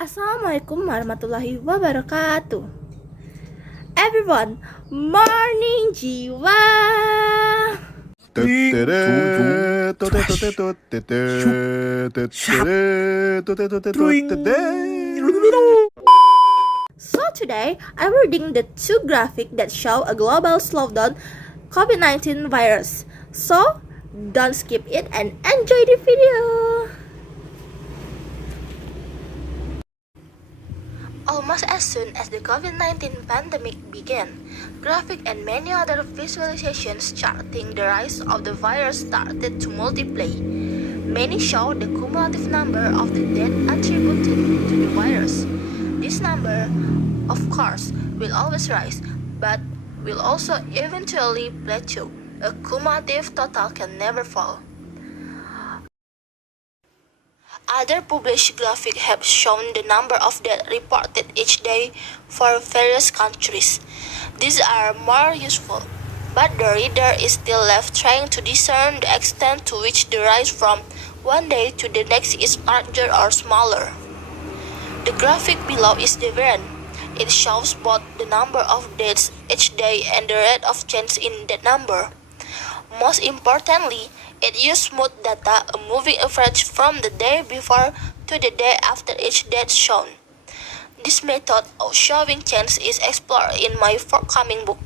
Assalamualaikum warahmatullahi wabarakatuh. Everyone, morning jiwa. So today, I'm reading the two graphics that show a global slowdown COVID-19 virus. So, don't skip it and enjoy the video. Almost as soon as the COVID-19 pandemic began, graphic and many other visualizations charting the rise of the virus started to multiply. Many show the cumulative number of the deaths attributed to the virus. This number, of course, will always rise, but will also eventually plateau. A cumulative total can never fall. Other published graphics have shown the number of deaths reported each day for various countries. These are more useful, but the reader is still left trying to discern the extent to which the rise from one day to the next is larger or smaller. The graphic below is dividend. It shows both the number of deaths each day and the rate of change in that number. Most importantly, it uses smooth data, a moving average from the day before to the day after each death shown. This method of showing change is explored in my forthcoming book,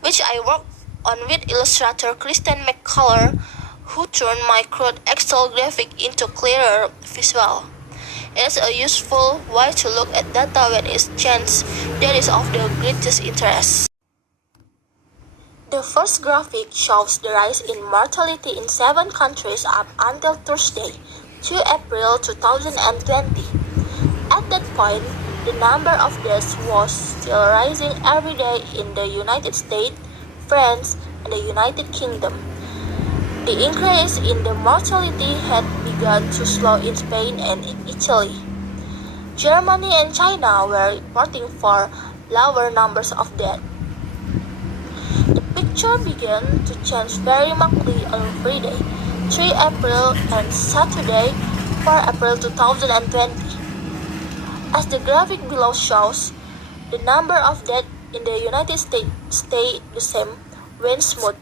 which I worked on with illustrator Kristen McCullough, who turned my crude Excel graphic into clearer visual. It is a useful way to look at data when it's change that is of the greatest interest. The first graphic shows the rise in mortality in 7 countries up until Thursday, 2 April 2020. At that point, the number of deaths was still rising every day in the United States, France, and the United Kingdom. The increase in the mortality had begun to slow in Spain and Italy. Germany and China were reporting for lower numbers of deaths. The picture began to change very markedly on Friday, 3 April and Saturday, 4 April 2020. As the graphic below shows, the number of deaths in the United States stayed the same when smooth.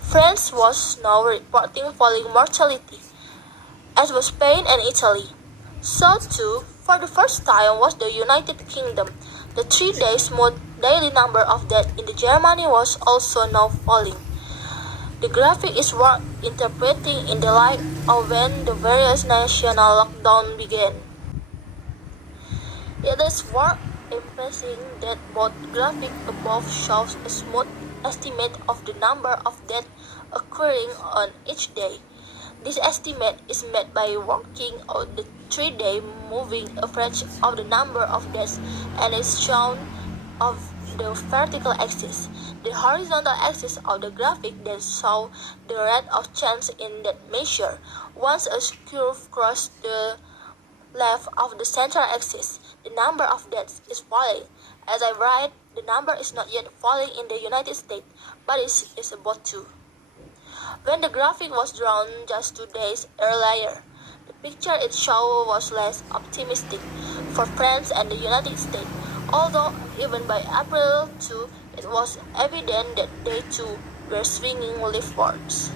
France was now reporting falling mortality, as was Spain and Italy. So too, for the first time was the United Kingdom. The 3-day smooth daily number of deaths in Germany was also now falling. The graphic is worth interpreting in the light of when the various national lockdowns began. It is worth emphasizing that both graphics above shows a smooth estimate of the number of deaths occurring on each day. This estimate is made by working out the 3-day moving average of the number of deaths and is shown of the vertical axis. The horizontal axis of the graphic then shows the rate of change in that measure. Once a curve crosses the left of the central axis, the number of deaths is falling. As I write, the number is not yet falling in the United States, but it is about to. When the graphic was drawn just 2 days earlier, the picture it showed was less optimistic for France and the United States, although even by April 2, it was evident that they too were swinging leftwards.